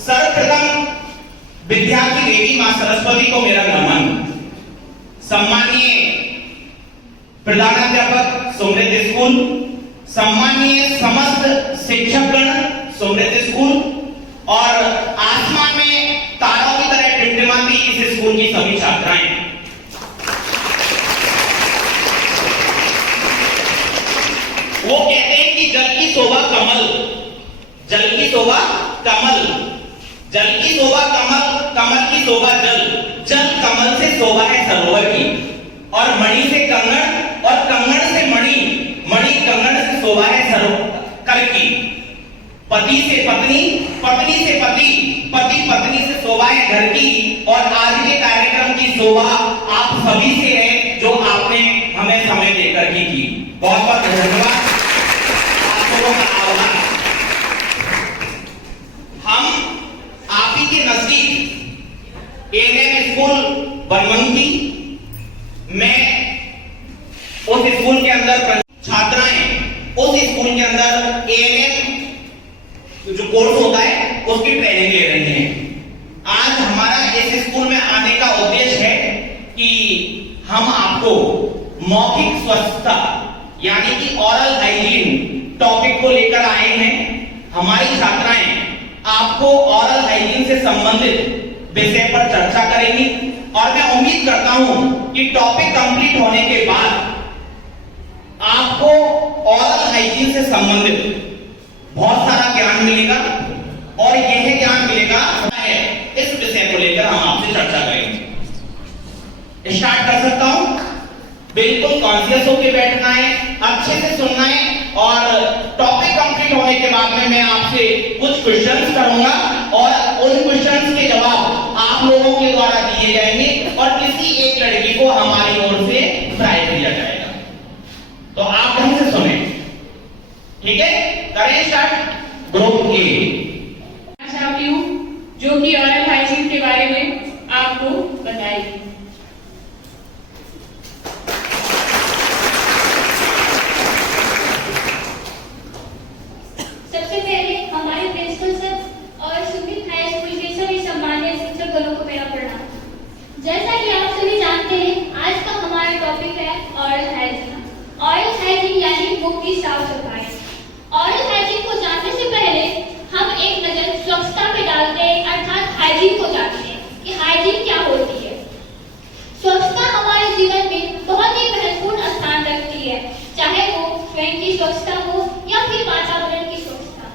सर्वप्रथम विद्या की देवी मां सरस्वती को मेरा नमन। सम्मानीय प्रधानाध्यापक सुमृत स्कूल, सम्मानीय समस्त शिक्षकगण सुमृत स्कूल और आसमान में तारों की तरह टिमटिमाती इस स्कूल की सभी छात्राएं, वो कहते हैं कि जल की शोभा कमल, जल की शोभा कमल, जल की शोभा कमल, कमल की शोभा जल, जल कमल से शोभा है सरोवर की, और मणि से कंगन और कंगन से मणि, मणि कंगन से शोभा है सरोवर कर की। पति से पत्नी, पत्नी से पति, पति पत्नी से शोभा है घर की। और आज के कार्यक्रम की शोभा आप सभी से है जो आपने हमें समय देकर की। बहुत बहुत धन्यवाद, आप लोगों का आभार। हम आप ही के नजदीक एएनएम स्कूल बनमनकी, मैं उस स्कूल के अंदर छात्राएं उस स्कूल के अंदर एएनएम जो कोर्स होता है उसकी ट्रेनिंग ले रही हैं। आज हमारा इस स्कूल में आने का उद्देश्य है कि हम आपको मौखिक स्वच्छता यानी कि ओरल हाइजीन टॉपिक को लेकर आए हैं। हमारी छात्राएं आपको ओरल हाइजीन से संबंधित विषय पर चर्चा करेंगी और मैं उम्मीद करता हूं कि टॉपिक कंप्लीट होने के बाद आपको ओरल हाइजीन से संबंधित बहुत सारा ज्ञान मिलेगा और यह ज्ञान मिलेगा है इस विषय को लेकर हम आपसे चर्चा करेंगे। स्टार्ट कर सकता हूं? बिल्कुल कॉन्शियस होकर बैठना है, अच्छे से सुनना है और टॉपिक कंप्लीट होने के बाद में मैं आपसे कुछ क्वेश्चंस करूंगा और उन क्वेश्चंस के जवाब आप लोगों के द्वारा दिए जाएंगे और किसी एक लड़की को हमारी ओर से प्राइज दिया जाएगा। तो आप ढंग से सुने, ठीक है? करें स्टार्ट। ग्रुप ए चाहती हूँ जो कि ओरल हाइजीन के बारे में आपको बताएगी। सबसे पहले हमारे प्रिंसिपल सर और सुमित हाई स्कूल के सभी सम्मानित शिक्षकगणों को मेरा प्रणाम। जैसा कि आप सभी जानते हैं, आज का हमारा टॉपिक है ओरल हाइजीन। ओरल हाइजीन यानी मुख की साफ सफाई। ओरल हाइजीन को जानने से पहले हम एक नजर स्वच्छता पे डालते हैं, अर्थात हाइजीन को जानते हैं कि हाइजीन क्या होती है। स्वच्छता हमारे जीवन में बहुत ही महत्वपूर्ण स्थान रखती है, चाहे वो स्वयं की स्वच्छता हो या फिर वातावरण की स्वच्छता।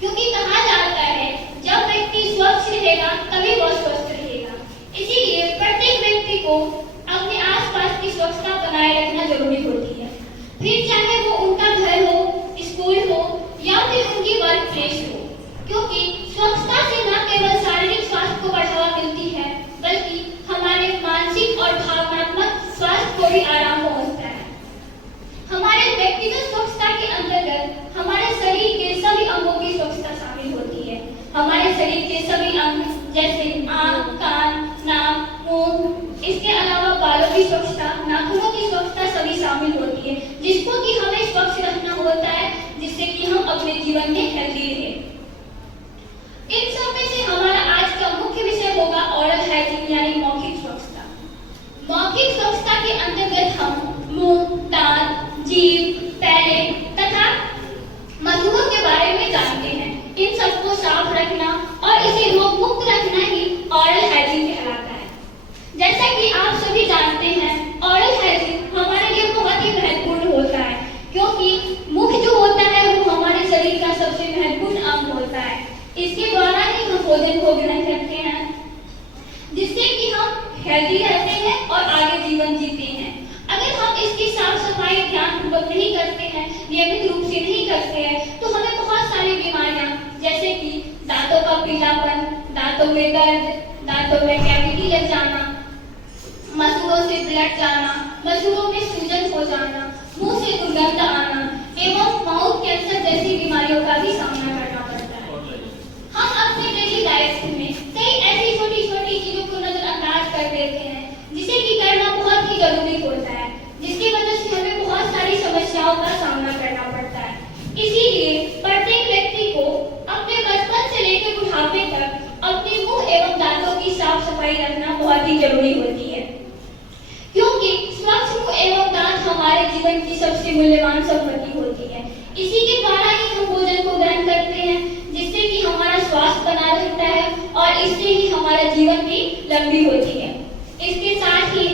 क्योंकि कहा जाता है जब व्यक्ति स्वच्छ रहेगा तभी वह स्वस्थ रहेगा। इसीलिए प्रत्येक व्यक्ति को अपने आसपास की स्वच्छता बनाए रखना जरूरी होती है, फिर चाहे वो उनका घर हो, स्कूल हो या फिर उनकी वर्क प्लेस हो। क्योंकि स्वच्छता से न केवल शारीरिक स्वास्थ्य को बढ़ावा मिलती है बल्कि हमारे मानसिक और भावनात्मक स्वास्थ्य को भी आराम पहुंचता है। हमारे व्यक्तिगत स्वच्छता के अंतर्गत हमारे शरीर के सभी अंगों की स्वच्छता शामिल होती है। हमारे शरीर के सभी अंग जैसे आंख, कान, नाक, मुंह, इसके अलावा बालों की स्वच्छता, नाखूनों की स्वच्छता सभी शामिल होती है, जिसको कि हमें स्वच्छ रखना होता है जिससे कि हम अपने जीवन में हेल्दी रहें। इन सब में से हमारा आज का मुख्य विषय होगा ओरल हाइजीन यानी मौखिक स्वच्छता। मौखिक स्वच्छता के अंतर्गत हम मुंह, दांत, जीभ, पैरे तथा मसूड़ों के बारे में जानते हैं। इन सबको साफ रखना और इसे रोग मुक्त रखना ही ओरल हाइजीन कहलाता है। जैसा कि आप सभी जानते हैं, ओरल हाइजीन हमारे लिए बहुत ही महत्वपूर्ण होता है क्योंकि मुख जो होता है वो हमारे शरीर का सबसे महत्वपूर्ण अंग होता है। इसके द्वारा ही हम भोजन को ग्रहण करते हैं जिससे कि हम हेल्दी रहते हैं और आगे जीवन जीते हैं। अगर हम इसकी साफ सफाई ध्यानपूर्वक नहीं करते हैं, नियमित रूप से नहीं करते हैं तो हमें बहुत सारी बीमारियां जैसे कि दांतों का पीलापन, दांतों में दर्द, दांतों में कैविटी लग जाना, मसूड़ों से ब्लड जाना, मसूड़ों में सूजन हो जाना, मुंह से दुर्गंध आना एवं माउथ कैंसर जैसी बीमारियों का भी सामना करना पड़ता है। हम अपने डेली लाइफ में कई ऐसी छोटी छोटी चीजों को नजरअंदाज कर देते हैं जिसे कि करना बहुत ही जरूरी होता है, जिसकी वजह से हमें बहुत सारी समस्याओं का सामना करना पड़ता है। इसीलिए प्रत्येक व्यक्ति को अपने बचपन से लेकर जीवन की सबसे मूल्यवान संपत्ति होती है। इसी के द्वारा ही हम भोजन को ग्रहण करते हैं, जिससे कि हमारा स्वास्थ्य बना रहता है और इससे ही हमारा जीवन भी लंबी होती है। इसके साथ ही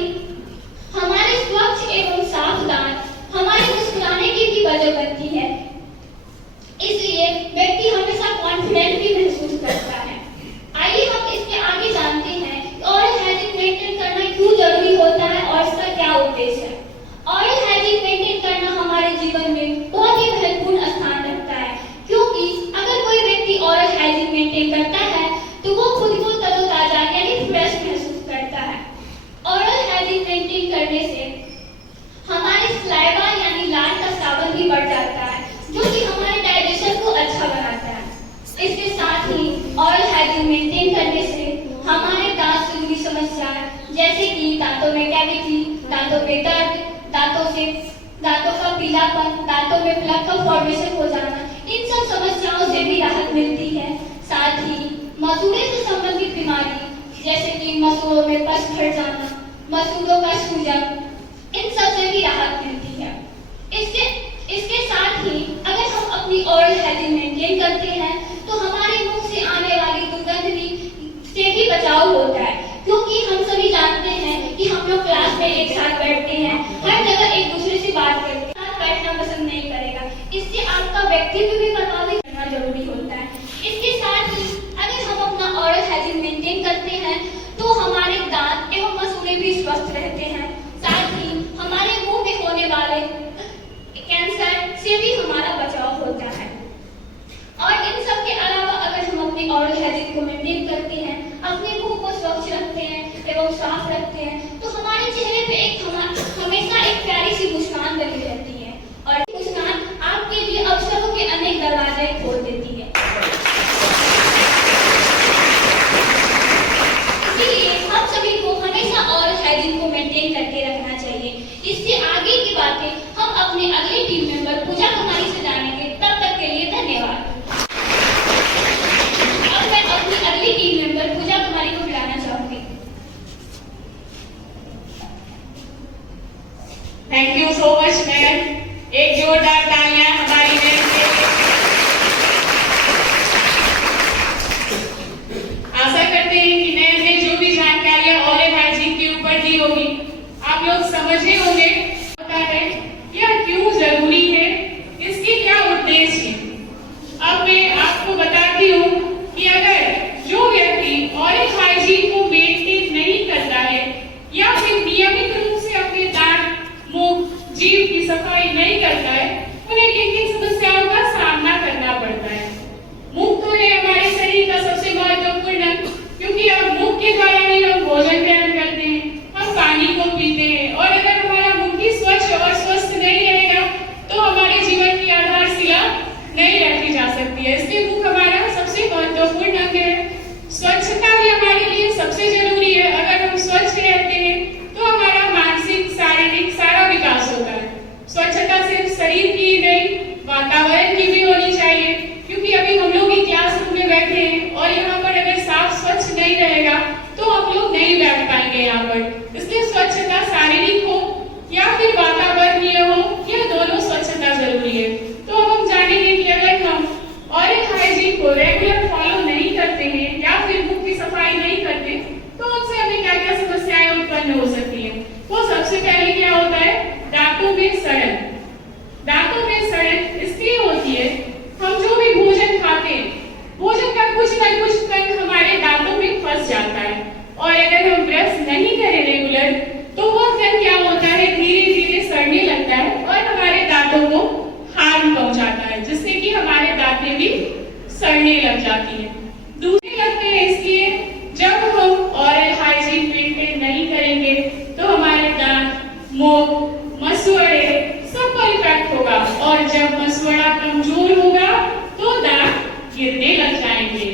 हमारे स्वच्छ एवं साफ दांत हमारे मुस्कुराने की भी वजह बनती है, इसलिए व्यक्ति हमेशा कॉन्फिडेंट भी महसूस करता है। आइए हम इसके आगे जानते हैं कि ओरल हाइजीन मेंटेन करना क्यों जरूरी होता है और इसका क्या उद्देश्य है। ओरल हाइजीन मेंटेन करना हमारे जीवन में बहुत ही महत्वपूर्ण स्थान रखता है, क्योंकि अगर कोई व्यक्ति ओरल हाइजीन मेंटेन करता है तो वो खुद को तरोताजा यानी फ्रेश महसूस करता है। ओरल हाइजीन मेंटेन करने से हमारे स्लाइवा यानी लार का स्रावन भी बढ़ जाता है, जो कि हमारे डाइजेशन को अच्छा बनाता है। इसके साथ ही ओरल हाइजीन मेंटेन करने से हमारे दांत से जुड़ी समस्याएं जैसे कि दांतों में कैविटी, दांतों में दर्द, दांतों का पीलापन, दांतों में प्लग का फॉर्मेशन हो जाना, इन सब समस्याओं से भी राहत मिलती है। साथ ही मसूड़े से संबंधित बीमारी जैसे कि मसूड़ों में पस भर जाना, मसूड़ों का सूजन, इन सब से भी राहत मिलती है। इसके साथ ही अगर हम अपनी ओरल हाइजीन मेंटेन करते हैं तो हमारे मुंह से आने वाली दुर्गंध से भी बचाव होता है, क्योंकि हम सभी जानते हैं कि हम लोग क्लास में एक साथ बैठते हैं, हर जगह एक दूसरे से बात करते हैं, साथ बैठना पसंद नहीं करेगा। इससे आपका व्यक्तित्व भी प्रभावित करना जरूरी होता है। इसके साथ ही अगर हम अपना ओरल हाइजीन मेंटेन करते हैं तो हमारे दांत एवं मसूड़े भी स्वस्थ रहते हैं। साथ ही हमारे मुंह में होने वाले कैंसर से भी हमारा बचाव होता है। और इन सब के अलावा अगर हम अपने ओरल हाइजीन को मेंटेन करते हैं, अपने मुंह को स्वच्छ रखते हैं एवं साफ रखते हैं, तो हमारे चेहरे पे हमेशा एक प्यारी सी मुस्कान बनी रहती है और मुस्कान आपके लिए अवसरों के अनेक दरवाजे खोल देती है। इसलिए हम सभी को हमेशा ओरल हाइजीन को मेंटेन करके रखना चाहिए। इससे आगे की बातें हम अपने अगले टीम मेंबर पूजा कुमारी से जानेंगे। तब तक के लिए धन्यवाद। अब मैं अपनी अगली टीम मेंबर पूजा कुमारी को बुलाना चाहूंगी। Thank you so much ma'am. एक जोरदार तालियां हमारी मैम के लिए। आशा करते हैं कि मैम ने जो भी जानकारियां ओरल हाइजीन के ऊपर दी होगी आप लोग समझे होंगे होता है यह क्यों जरूरी है, इसके क्या उद्देश्य है। अब मैं आपको बताती हूँ कि अगर जो व्यक्ति ओरल हाइजीन को मेंटेन नहीं करता है या फिर नियमित रूप से अपने दांत, मुंह, जीभ की सफाई नहीं करता है, उन्हें किन किन समस्याओं का सामना करना पड़ता है। मुंह तो है हमारे शरीर का सबसे महत्वपूर्ण अंग, क्योंकि अब मुंह के द्वारा ही हम भोजन ग्रहण करते हैं, हम पानी को पीते हैं, और अगर हमारा मुंह ही स्वच्छ और स्वस्थ नहीं रहेगा तो हमारे जीवन की आधारशिला नहीं रखी जा सकती है। इसलिए मुंह हमारा सबसे महत्वपूर्ण अंग है। स्वच्छता भी हमारे लिए सबसे जरूरी है। अगर हम स्वच्छ रहते हैं तो हमारा मानसिक, शारीरिक सारा विकास होता है। स्वच्छता सिर्फ शरीर की नहीं, वातावरण की भी होनी चाहिए, क्योंकि अभी हम लोग ही क्लासरूम में बैठे हैं और यहाँ पर अगर साफ स्वच्छ नहीं रहेगा तो हम लोग नहीं बैठ पाएंगे यहाँ पर। इसलिए स्वच्छता शारीरिक हो या फिर वातावरणीय हो, यह दोनों स्वच्छता जरूरी है। तो अब हम जानेंगे कि अगर हम ओरल हाइजीन को रेगुलर फॉलो नहीं करते हैं या फिर मुंह की सफाई नहीं करते तो उससे हमें क्या क्या समस्याएं उत्पन्न हो सकती है। तो सबसे पहले क्या होता है, दांतों में सड़न। दांतों में सड़न इसलिए होती है, हम जो भी भोजन खाते हैं, भोजन का कुछ न कुछ कण हमारे दांतों में फंस जाता है, और अगर हम ब्रश नहीं करें रेगुलर तो वो कण क्या होता है, धीरे धीरे सड़ने लगता है और हमारे दांतों को हार्म पहुंचाता है, जिससे कि हमारे दांतें भी सड़ने लग जाती है। दूसरे लगते हैं इसलिए जब हम ओरल हाइजीन मेंटेन नहीं करेंगे तो हमारे दांत, मुंह, मसूड़े सब पर इफेक्ट होगा, और जब मसूड़ा कमजोर होगा तो दांत गिरने लग जाएंगे।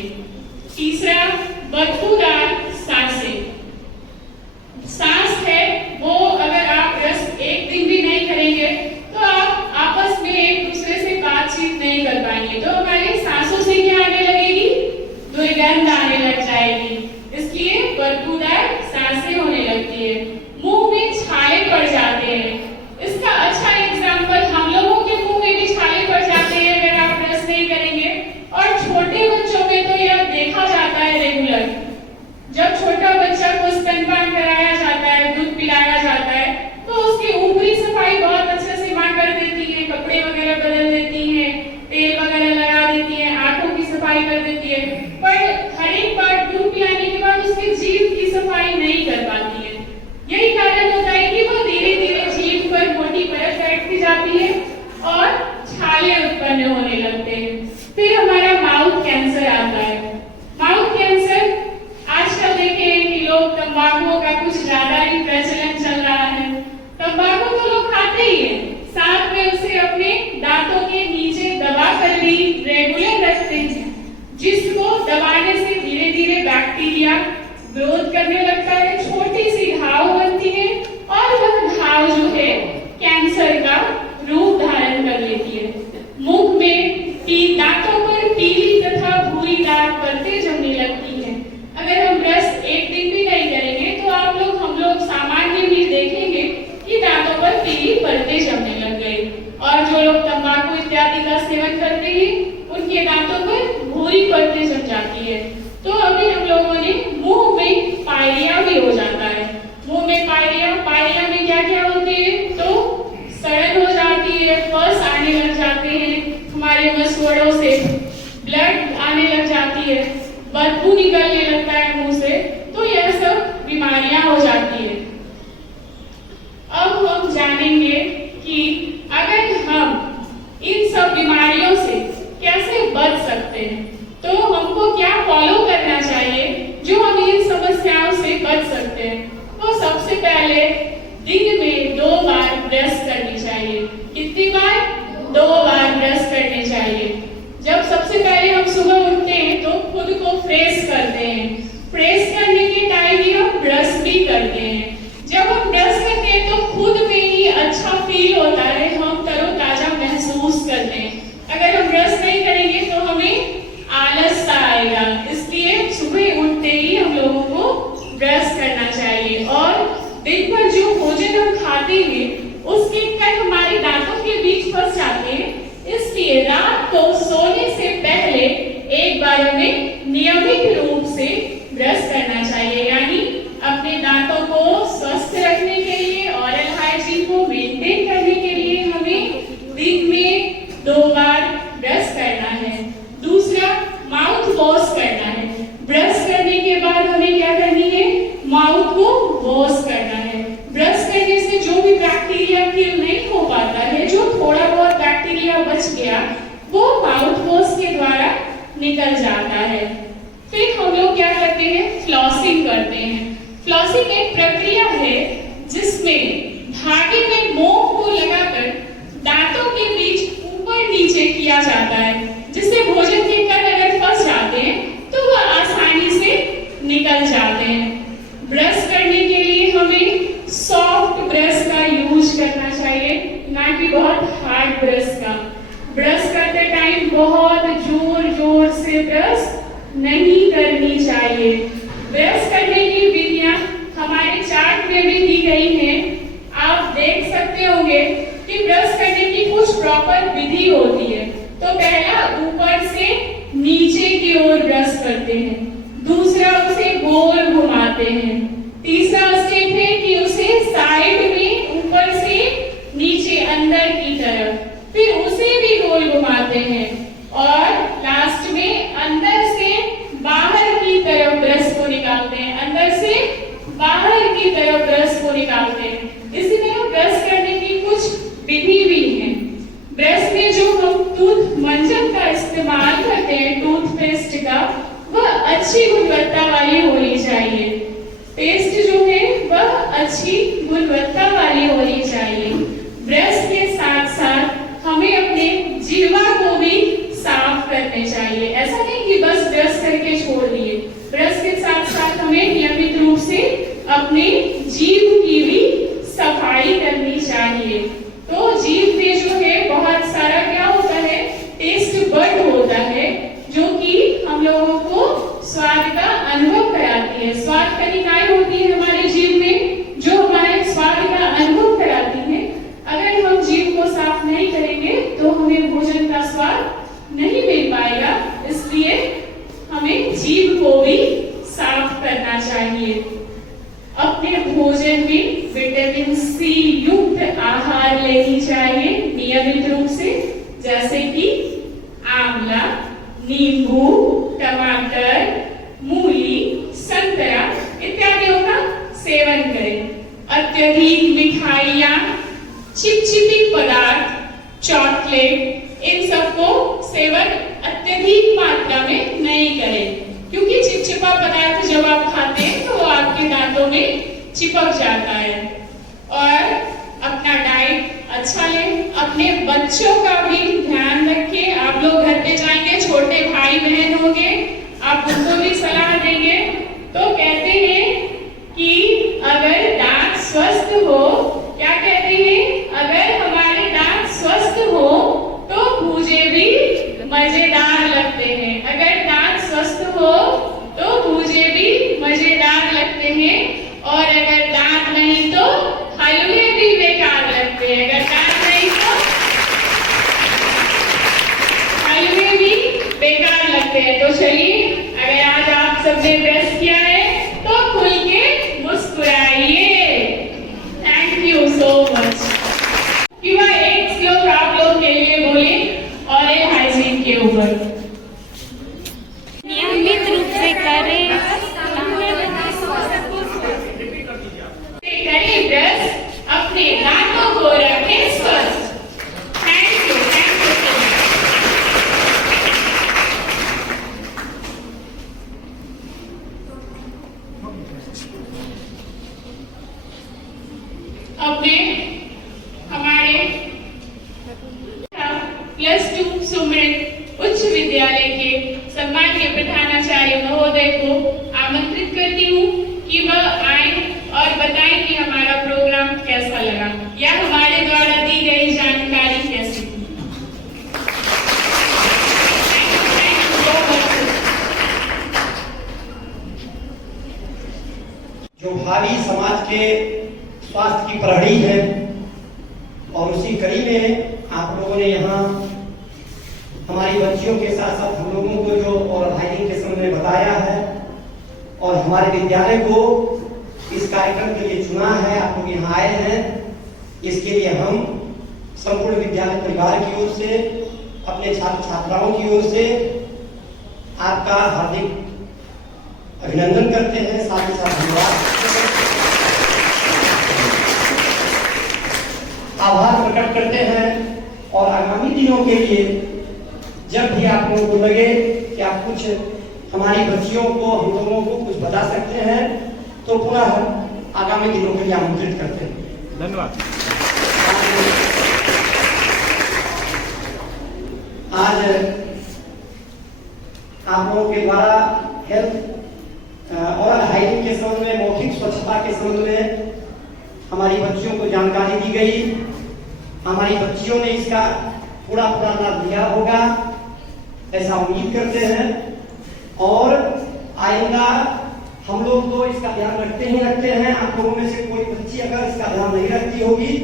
तीसरा, बदबूदार सांसें। सांस है वो अगर आप ब्रश एक दिन भी नहीं करेंगे तो आप आपस में एक दूसरे से बातचीत नहीं कर पाएंगे, तो हमारे सांसों से क्या आने लगेगी, दुर्गंध आने लग जाएगी। इसलिए बदबूदार सांसें होने लगती है। मुंह में छाले पड़ जाते हैं। इसका अच्छा जाती है और छाले उत्पन्न होने लगते हैं। फिर हमारा माउथ कैंसर आता है। माउथ कैंसर आजकल देखें कि लोग तंबाकू का कुछ ज्यादा ही प्रचलन चल रहा है। तंबाकू तो लोग खाते ही हैं, साथ में उसे अपने दांतों के नीचे दबा कर भी रेगुलर रखते हैं, जिसको दबाने से धीरे धीरे बैक्टीरिया ग्रोथ करने लगता है, छोटी सी घाव बनती है और वह घाव जो है कैंसर का रूप धारण कर लेती है। मुख में दांतों पर पीली तथा भूरीदार परतें जमने लगती है। अगर हम ब्रश एक दिन भी नहीं करेंगे तो हम लोग सामान्य भी देखेंगे कि दांतों पर पीली परतें जमने लग गई। और जो लोग तंबाकू इत्यादि का सेवन करते हैं उनके दांतों पर भूरी परतें जम जाती है। तो अभी हम लोगों ने मुंह में पायरिया भी हो जाता है। मुंह में पायरिया में क्या क्या होती है? तो सड़न हो जाती है, फस आने लग जाते हैं, हमारे मसवड़ों से ब्लड आने लग जाती है, बदबू निकलने लगता है मुंह से। तो यह सब बीमारियां हो जाती है। अब हम जानेंगे कि अगर हम इन सब बीमारियों से कैसे बच सकते हैं, तो हमको क्या फॉलो करना चाहिए जो हम इन समस्याओं से बच सकते हैं। तो सबसे पहले दिन में 2 बार ब्रश करनी चाहिए। कितनी बार? 2 बार ब्रश करने चाहिए। जब सबसे पहले हम सुबह उठते हैं तो खुद को फ्रेश करते हैं। फ्रेश करने के टाइम ही हम ब्रश भी करते हैं। जब हम ब्रश करते हैं तो खुद में ही अच्छा फील होता है, हम तरोताजा महसूस करते हैं। अगर हम ब्रश नहीं करेंगे तो हमें आलस सा आएगा, इसलिए सुबह उठते ही हम लोगों को ब्रश करना चाहिए। और दिन भर जो भोजन हम खाते हैं उसके कण हमारे दांतों के बीच फंस जाते हैं, इसलिए रात को सोने से पहले एक बार हमें नियमित रूप से ब्रश करना चाहिए। यानी अपने दांतों को स्वस्थ रखने के लिए, ओरल हाइजीन को मेंटेन करने के लिए हमें दिन में 2 बार ब्रश करना है। दूसरा, माउथ वॉश करना है। ब्रश करने के बाद हमें क्या करनी है? माउथ को वॉश करना है। ब्रश करने से जो भी बैक्टीरिया किल नहीं हो पाता है, जो थोड़ा बहुत बैक्टीरिया बच गया, वो माउथ वॉश के द्वारा निकल जाता है। फिर हम लोग क्या करते हैं? फ्लॉसिंग करते हैं। फ्लॉसिंग एक प्रक्रिया है जिसमें धागे में मोम को लगाकर दांतों के बीच ऊपर नीचे किया जाता है, जिससे भोजन के कण अगर फंस जाते हैं तो वह आसानी से निकल जाते हैं। ब्रश करने के लिए हमें सॉफ्ट ब्रश का यूज करना चाहिए, ना कि बहुत हार्ड ब्रश का। ब्रश करते टाइम बहुत जोर जोर से ब्रश नहीं करनी चाहिए। ब्रश करने की विधियां हमारे चार्ट में भी दी गई हैं। आप देख सकते होंगे कि ब्रश करने की कुछ प्रॉपर विधि होती है। तो पहला, ऊपर से नीचे की ओर ब्रश करते हैं। दूसरा, उसे गोल घुमाते हैं। तीसरा स्टेप है कि उसे साइड में ऊपर से नीचे अंदर की तरफ, फिर उसे भी गोल घुमाते हैं और लास्ट में अंदर से बाहर की तरफ ब्रश को निकालते हैं। अंदर से बाहर की तरफ ब्रश को निकालते हैं। इसी तरह ब्रश करने की कुछ विधि भी है। ब्रश में जो हम टूथ मंजन का इस्तेमाल करते हैं, टूथपेस्ट का, वह अच्छी गुणवत्ता वाली होनी चाहिए। पेस्ट जो है वह अच्छी गुणवत्ता वाली होनी चाहिए। ब्रश के साथ साथ हमें अपने जिह्वा को भी साफ करने चाहिए। ऐसा नहीं कि बस ब्रश करके छोड़ दिए। ब्रश के साथ साथ हमें नियमित रूप से अपने जीभ की भी सफाई करनी चाहिए। तो जीभ में जो है बहुत सारा क्या होता है? टेस्ट बड होता है, जो कि हम लोगों को स्वाद का अनुभव कराती है। स्वाद कनिकाएं होती है हमारे जीभ में, जो हमारे स्वाद का अनुभव कराती है। अगर हम जीभ को साफ नहीं करेंगे तो हमें भोजन का स्वाद नहीं मिल पाएगा, इसलिए हमें जीभ को भी साफ करना चाहिए। अपने भोजन में विटामिन सी युक्त आहार लेनी चाहिए नियमित रूप से, जैसे कि आंवला, नींबू, टमाटर, मूली, संतरा इत्यादियों का सेवन करें। अत्यधिक मिठाइयाँ, चिपचिपी पदार्थ चॉकलेट, इन सबको सेवन अत्यधिक मात्रा में नहीं करें, क्योंकि चिपचिपा पदार्थ जब आप खाते हैं तो वो आपके दांतों में चिपक जाता है। और अपना डाइट अच्छा लें, अपने बच्चों का भी ध्यान रखें। आप लोग घर पे जाएंगे, छोटे भाई बहन होंगे, आप उनको भी सलाह देंगे। तो कहते हैं कि अगर दांत स्वस्थ हो, क्या कहते हैं, अगर हमारे दांत स्वस्थ हो तो भूजे भी मजेदार लगते हैं। अगर दांत स्वस्थ हो तो भूजे भी मजेदार लगते हैं, और अगर दांत नहीं तो हलवे भी बेकार लगते हैं। अगर दांत नहीं तो हलवे भी बेकार लगते हैं। तो चलिए, अगर आज आप सबने ब्रश किया है तो खुल के मुस्कुराइए। Thank you so much. युवा एक श्लोक आप लोग के लिए बोले ओरल हाइजीन के ऊपर। नियमित रूप से करें। करें ब्रश, अपने दांतों को रखें स्वस्थ। Thank you so much. अपने हमारे +2 सुमृत उच्च विद्यालय के सम्मानीय प्रधानाचार्य महोदय को आमंत्रित करती हूँ कि वह आए और बताएं कि हमारा प्रोग्राम कैसा लगा या हमारे द्वारा दी गई जानकारी कैसी थी। जो भावी समाज के स्वास्थ्य की प्रहरी है और उसी कड़ी में आप लोगों ने यहाँ हमारी बच्चियों के साथ साथ हम लोगों को जो ओरल हाइजीन के संबंध में बताया है और हमारे विद्यालय को इस कार्यक्रम के लिए चुना है, आप लोग यहाँ आए हैं, इसके लिए हम संपूर्ण विद्यालय परिवार की ओर से, अपने छात्र छात्राओं की ओर से आपका हार्दिक अभिनंदन करते हैं, साथ ही साथ धन्यवाद आभार प्रकट करते हैं। और आगामी दिनों के लिए जब भी आप लोगों को लगे कि आप कुछ हमारी बच्चियों को, हम लोगों को कुछ बता सकते हैं, तो पुनः आगामी दिनों के लिए आमंत्रित करते हैं। धन्यवाद। आज आप लोगों के द्वारा हेल्थ और हाइजीन के संबंध में, मौखिक स्वच्छता के संबंध में हमारी बच्चियों को जानकारी दी गई। हमारी बच्चियों ने इसका पूरा लाभ लिया होगा, ऐसा उम्मीद करते हैं। और आइंदा हम लोग तो इसका ध्यान रखते हैं। आप लोगों में से कोई बच्ची अगर इसका ध्यान नहीं रखती होगी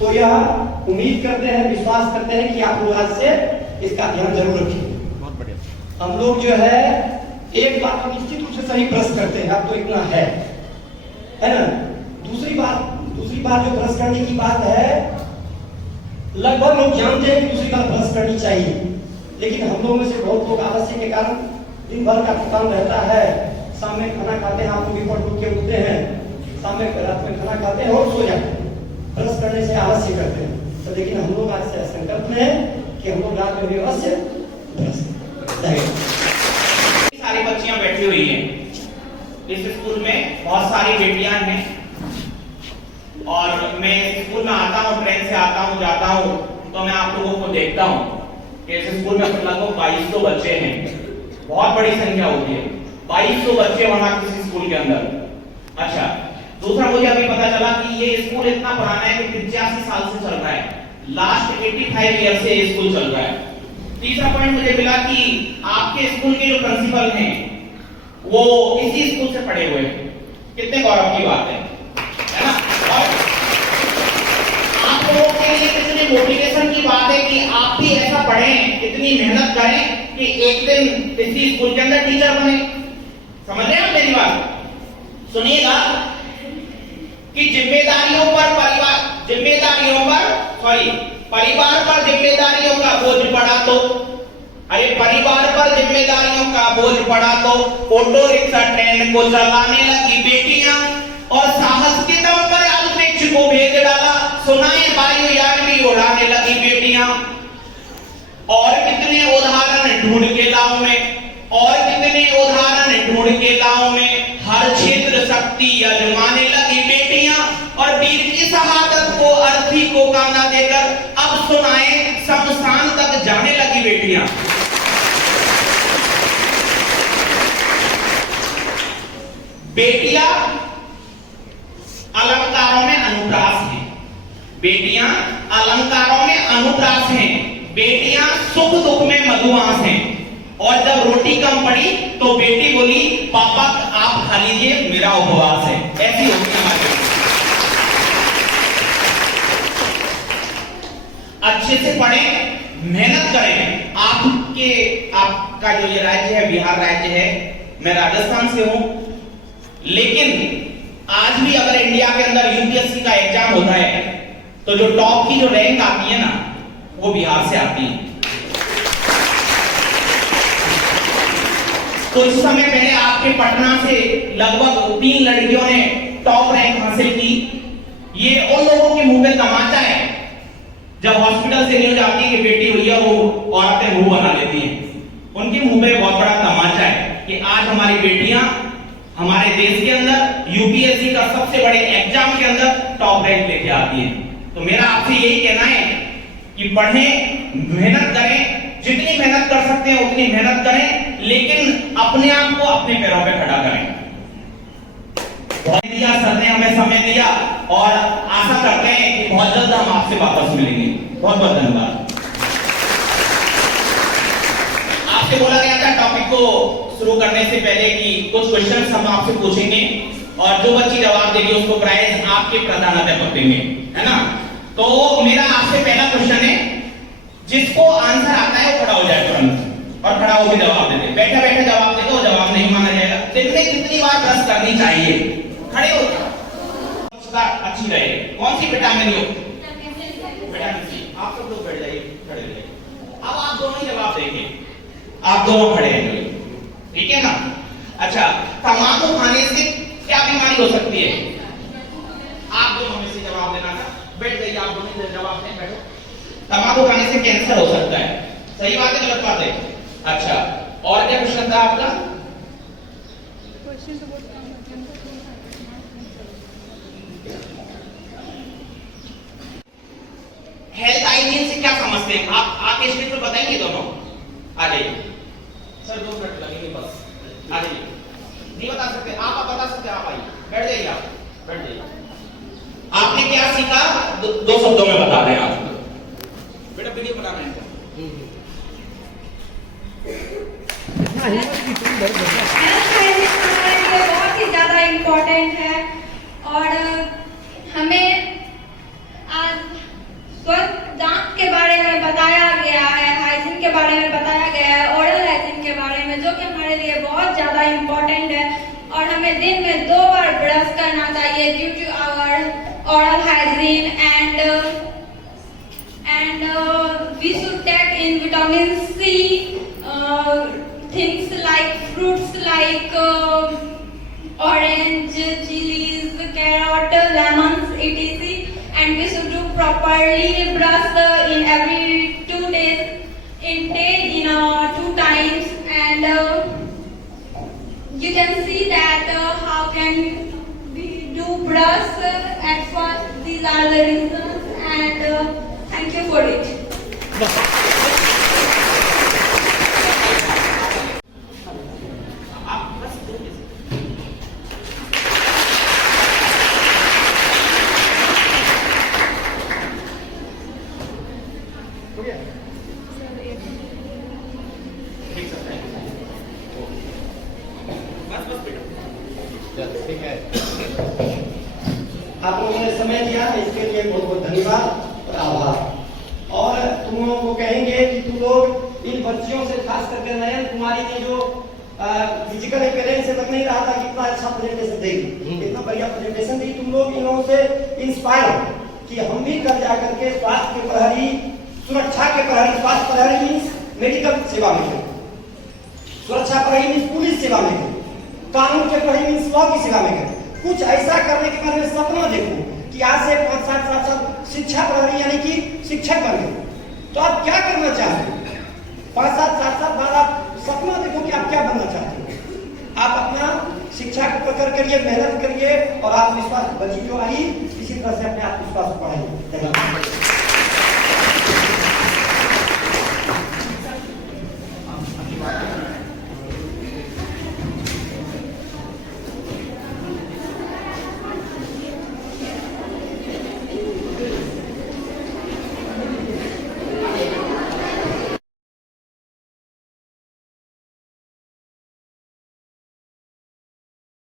तो यह उम्मीद करते हैं, विश्वास करते हैं कि आप लोग आज से इसका ध्यान जरूर रखेंगे। बहुत बढ़िया। हम लोग जो है एक बात तो निश्चित रूप से सही ब्रश करते हैं, अब तो इतना है ना। दूसरी बात जो ब्रश करने की बात है, लगभग लोग जानते हैं कि दूसरी बार ब्रश करनी चाहिए, लेकिन हम लोगों में से बहुत लोग आलस्य के कारण दिन भर का थकान रहता है, शाम में खाना खाते हैं, आप लोग भी पढ़ के उठते हैं, शाम में रात में खाना खाते हैं और सो जाते हैं, ब्रश करने से आलस्य करते हैं। तो लेकिन हम लोग आज से संकल्प में हैं कि हम लोग रात में भी अवश्य ब्रश करेंगे। सारी बच्चियां बैठी हुई हैं इस स्कूल में, बहुत सारी बेटियां हैं, और मैं स्कूल में आता हूँ, ट्रेन से आता हूँ, जाता हूँ, तो मैं आप लोगों को देखता हूँ कि इस स्कूल में लगभग 2200 बच्चे हैं। बहुत बड़ी संख्या होती है, 2200 बच्चे वहां किसी स्कूल के अंदर। अच्छा, दूसरा मुझे अभी पता चला कि ये स्कूल इतना पुराना है कि 85 साल से चल रहा है, लास्ट 85 ईयर से ये स्कूल चल रहा है। तीसरा पॉइंट मुझे मिला कि आपके स्कूल के जो प्रिंसिपल हैं वो इसी स्कूल से पढ़े हुए हैं। कितने गौरव की बात है ना। और आप लोगों के लिए कितने मोटिवेशन की बात है कि आप भी ऐसा पढ़ें, इतनी मेहनत करें कि एक दिन इसी स्कूल के अंदर टीचर बने। समझ रहे हैं आप मेरी बात? सुनिएगा कि जिम्मेदारियों पर परिवार पर जिम्मेदारियों का बोझ पड़ा तो, अरे परिवार पर जिम्मेदारियों का बोझ पड़ा तो ऑटो रिक्शा ट्रेन को चलाने लगी बेटियां, और साहस के दम पर अंतरिक्ष को भेज डाला, सुनाए वायुयान भी उड़ाने लगी बेटियां। और कितने उदाहरण ढूंढ के लाऊं मैं, और कितने उदाहरण ढूंढ के लाऊं मैं। हर क्षेत्र शक्ति अजमाने लगी बेटियां, और वीर की शहादत को अर्थी को काना देकर अब सुनाए शमशान तक जाने लगी बेटियां। बेटियां अलंकारों में अनुप्रास हैं, बेटियां अलंकारों में अनुप्रास हैं, बेटियां सुख दुख में मधुआंस हैं। और जब रोटी कम पड़ी तो बेटी बोली पापा आप खा लीजिए मेरा उपवास है। ऐसी होगी हमारी। अच्छे से पढ़ें, मेहनत करें। आपका जो ये राज्य है बिहार राज्य है, मैं राजस्थान से हूं, लेकिन आज भी अगर इंडिया के अंदर यूपीएससी का एग्जाम होता है तो जो टॉप की जो रैंक आती है ना वो बिहार से आती है। तो इस समय पहले आपके पटना से लगभग 3 लड़कियों ने टॉप रैंक हासिल की। ये उन लोगों के मुंह पे तमाचा है जब हॉस्पिटल से न्यूज आती है कि बेटी हुई है, वो औरतें मुंह बना लेती हैं। उनके मुंह पे बहुत बड़ा तमाचा है कि आज हमारी बेटियां हमारे देश के अंदर यूपीएससी का सबसे बड़े एग्जाम के अंदर टॉप रैंक लेके आती है। तो मेरा आपसे यही कहना है कि पढ़ें, मेहनत करें, जितनी मेहनत कर सकते हैं उतनी मेहनत करें, लेकिन अपने आप को अपने पैरों पे खड़ा करें। बहुत दिया सर ने हमें समय दिया, और आशा करते हैं कि बहुत जल्द हम आपसे वापस मिलेंगे। बहुत बहुत धन्यवाद। आपसे बोला गया था टॉपिक को शुरू करने से पहले कि कुछ क्वेश्चंस हम आपसे पूछेंगे, और जो बच्ची जवाब देगी उसको प्राइज आपके प्रधानाध्यापक देंगे, है ना। तो मेरा आपसे पहला क्वेश्चन है, जिसको आंसर आता है वो खड़ा हो जाए तुरंत और खड़ा होकर जवाब दे दे। बैठे बैठे जवाब दे दो, जवाब नहीं माना जाएगा। दिन में कितनी बार ब्रश करनी चाहिए? खड़े हो अच्छी रहे। कौन सी विटामिन युक्त? Vitamin C. आप सब लोग बैठ जाइए, खड़े रहिए। अब आप दोनों ही जवाब देंगे, आप दोनों खड़े हैं, ठीक है ना। अच्छा, तंबाकू खाने से क्या बीमारी हो सकती है? आप दोनों में से जवाब देना था। बैठ जाइए, आप दोनों जवाब दें, बैठो। तंबाकू खाने से कैंसर हो सकता है, सही बात है गलत बात है? अच्छा, और क्या क्वेश्चन था आपका? हेल्थ हाइजीन से क्या समझते हैं आप स्टेज पर बताएंगे दोनों? आ जाइए सर, 2 मिनट लगेंगे बस। आ जाइए। नहीं बता सकते आप बता सकते हैं, आप आइए, बैठ जाइए, आप बैठ जाइए। आपने क्या सीखा 2 शब्दों में बता दें आप। बेटा वीडियो बना रहे हैं। बहुत ही ज्यादा इम्पोर्टेंट है, और हमें आज स्वस्थ दांत के बारे में बताया गया है, हाइजीन के बारे में बताया गया है, ओरल हाइजीन के बारे में, जो कि हमारे लिए बहुत ज्यादा इम्पोर्टेंट है। और हमें दिन में 2 बार ब्रश करना चाहिए due to our oral hygiene, and we should take in vitamin C, things like fruits like orange, chilies, carrot, lemons, etc. And we should do properly brush in every 2 days, in 2 times. And you can see that how can we do brush at first. These are the reasons, and thank you for it. आप लोगों ने समय दिया, इसके लिए बहुत बहुत धन्यवाद और आभार। और तुम लोगों को कहेंगे कि तुम लोग इन बच्चियों से, खास करके नयन कुमारी ने जो फिजिकल अपीयरेंस से लग नहीं रहा था, कितना अच्छा प्रेजेंटेशन देगी, कितना बढ़िया प्रेजेंटेशन दी। तुम लोग इन लोगों से इंस्पायर कि हम भी कर जा करके स्वास्थ्य के प्रहरी, सुरक्षा के प्रहरी, स्वास्थ्य प्रहरी मीन्स मेडिकल सेवा में करें, सुरक्षा प्रहरी मीन्स पुलिस सेवा में करें, कानून के प्रहरी मीन्स लॉ की सेवा में करें। कुछ ऐसा करने के बारे में सपना देखो कि आज से 5-7 साल शिक्षा प्रहरी यानी कि शिक्षक बन गए, तो आप क्या करना चाहते हैं? 5 साल 7 साल बाद आप सपना देखो कि आप क्या बनना चाहते हो। आप अपना शिक्षा को पकड़ करिए, मेहनत करिए और आत्मविश्वास बच्ची जो आई इसी तरह से अपने आत्मविश्वास को बढ़ाइए।